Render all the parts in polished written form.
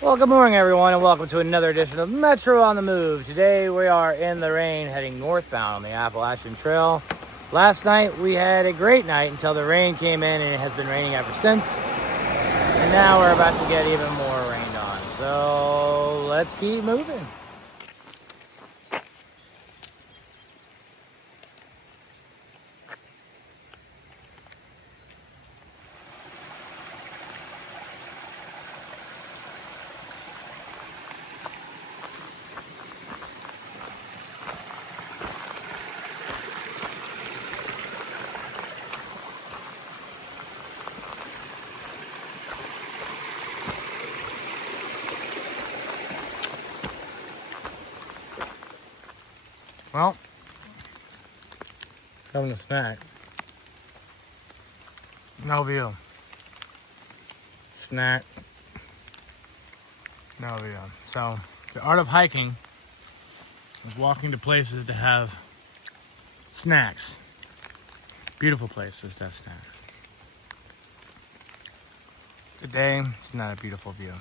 Well, good morning everyone and welcome to another edition of Metro on the Move. Today we are in the rain heading northbound on the Appalachian Trail. Last night we had a great night until the rain came in, and it has been raining ever since. And now we're about to get even more rained on. So let's keep moving. Well, having a snack. No view. Snack. No view. So, the art of hiking is walking to places to have snacks. Beautiful places to have snacks. Today, it's not a beautiful view.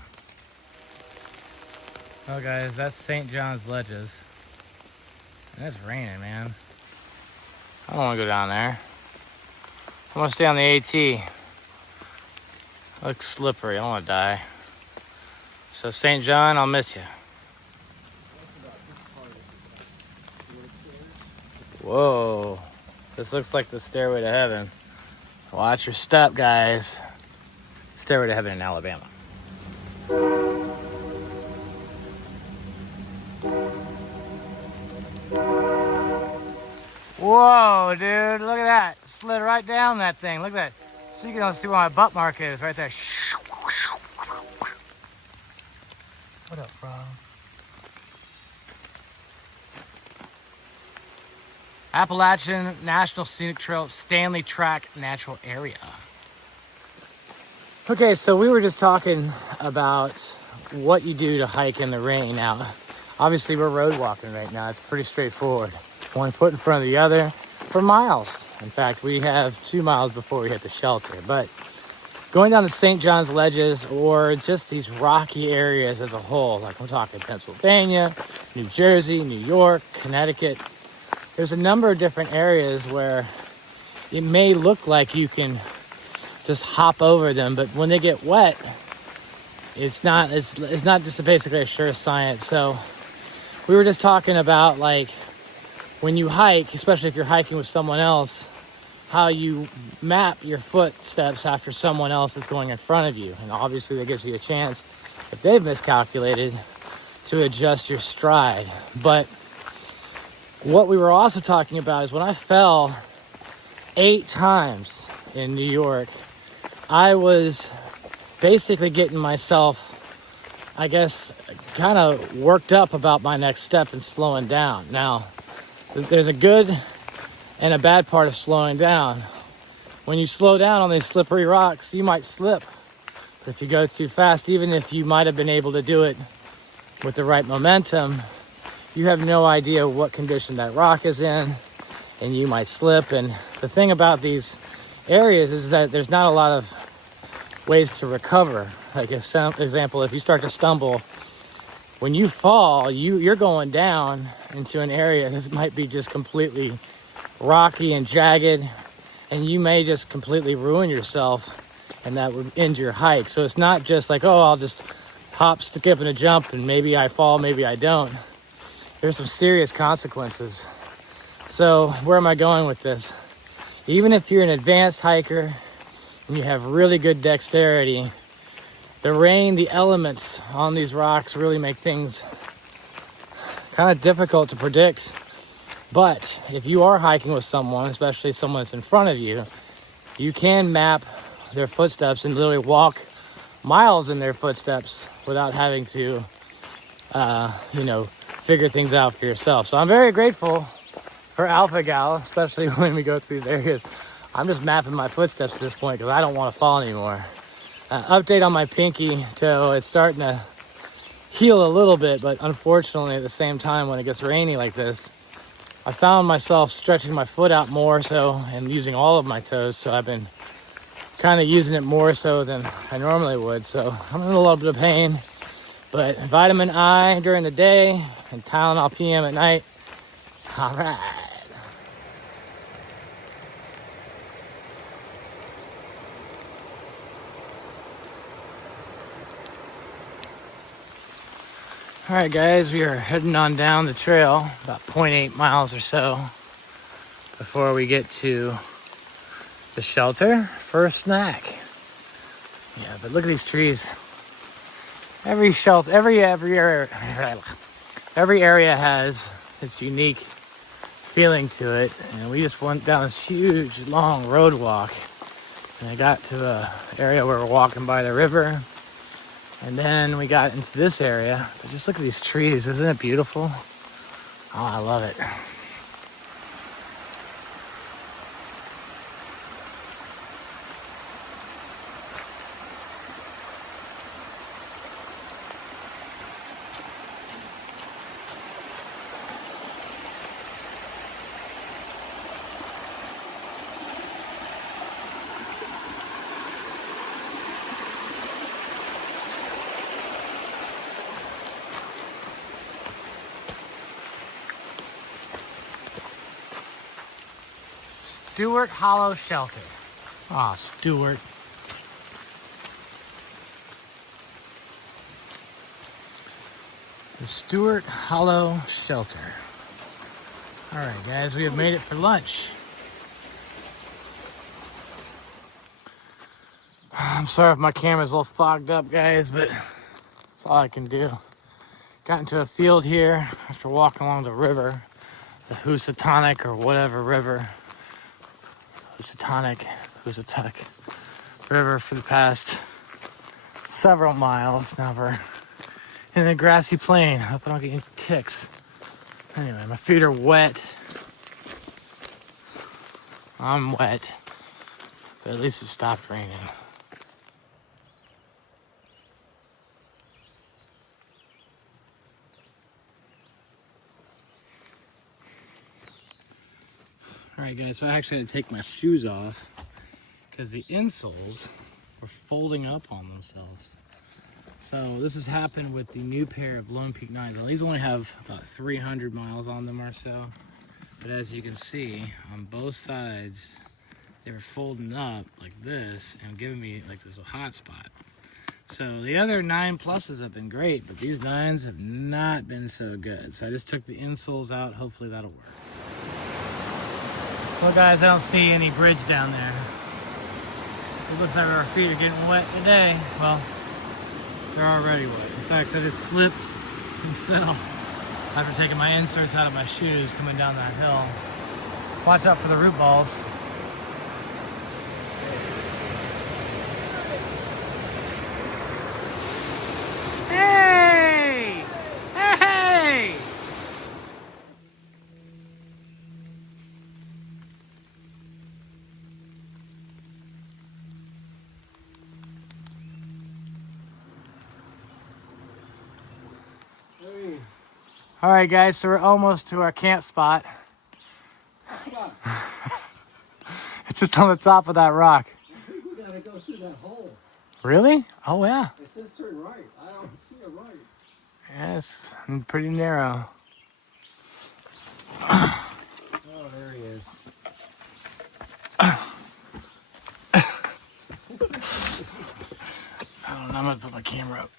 Well guys, that's St. John's Ledges. And it's raining, man. I don't want to go down there. I want to stay on the AT. It looks slippery. I don't want to die. So St. John, I'll miss you. Whoa. This looks like the stairway to heaven. Watch your step, guys. Stairway to heaven in Alabama. Whoa, dude, look at that. Slid right down that thing. Look at that. So you can see where my butt mark is right there. What up, bro? Appalachian National Scenic Trail Stanley Track Natural Area. Okay, so we were just talking about what you do to hike in the rain. Now, obviously we're road walking right now. It's pretty straightforward. One foot in front of the other for miles. In fact, we have 2 miles before we hit the shelter. But going down the St. John's Ledges, or just these rocky areas as a whole, like I'm talking Pennsylvania, New Jersey, New York, Connecticut, there's a number of different areas where it may look like you can just hop over them, but when they get wet, it's not just basically a sure science. So we were just talking about, like, when you hike, especially if you're hiking with someone else, how you map your footsteps after someone else is going in front of you. And obviously that gives you a chance, if they've miscalculated, to adjust your stride. But what we were also talking about is when I fell 8 times in New York, I was basically getting myself, I guess, kind of worked up about my next step and slowing down. Now, there's a good and a bad part of slowing down. When you slow down on these slippery rocks, you might slip. But if you go too fast, even if you might have been able to do it with the right momentum, you have no idea what condition that rock is in, and you might slip. And the thing about these areas is that there's not a lot of ways to recover. Like, if, for example, if you start to stumble, when you fall, you're going down into an area that might be just completely rocky and jagged, and you may just completely ruin yourself, and that would end your hike. So it's not just like, oh, I'll just hop, skip, and a jump, and maybe I fall, maybe I don't. There's some serious consequences. So where am I going with this? Even if you're an advanced hiker and you have really good dexterity, the rain, the elements on these rocks really make things kind of difficult to predict. But if you are hiking with someone, especially someone that's in front of you, you can map their footsteps and literally walk miles in their footsteps without having to, figure things out for yourself. So I'm very grateful for Alpha Gal, especially when we go through these areas. I'm just mapping my footsteps at this point because I don't want to fall anymore. Update on my pinky toe. It's starting to heal a little bit, but unfortunately at the same time, when it gets rainy like this, I found myself stretching my foot out more so and using all of my toes. So I've been kind of using it more so than I normally would. So I'm in a little bit of pain. But vitamin I during the day and Tylenol PM at night. All right. All right, guys, we are heading on down the trail, about 0.8 miles or so before we get to the shelter for a snack. Yeah, but look at these trees. Every shelter, every area has its unique feeling to it. And we just went down this huge, long road walk, and I got to a area where we're walking by the river. And then we got into this area. But just look at these trees. Isn't it beautiful? Oh, I love it. Stewart Hollow Shelter. Ah, Stewart. The Stewart Hollow Shelter. All right, guys, we have made it for lunch. I'm sorry if my camera's a little fogged up, guys, but that's all I can do. Got into a field here after walking along the river, the Housatonic or whatever river. Housatuck River for the past several miles. Now we're in a grassy plain. I hope I don't get any ticks. Anyway, my feet are wet. I'm wet, but at least it stopped raining. All right, guys, so I actually had to take my shoes off because the insoles were folding up on themselves. So this has happened with the new pair of Lone Peak 9s. Now, these only have about 300 miles on them or so. But as you can see, on both sides, they were folding up like this and giving me like this hot spot. So the other 9 pluses have been great, but these 9s have not been so good. So I just took the insoles out. Hopefully that'll work. Well, guys, I don't see any bridge down there. So it looks like our feet are getting wet today. Well, they're already wet. In fact, I just slipped and fell after taking my inserts out of my shoes coming down that hill. Watch out for the root balls. Hey! Hey! All right, guys, so we're almost to our camp spot. It's just on the top of that rock. I think we gotta go through that hole. Really? Oh, yeah. It says turn right. I don't see a right. Yes, pretty narrow. Oh, there he is. I don't know, I'm gonna put my camera up.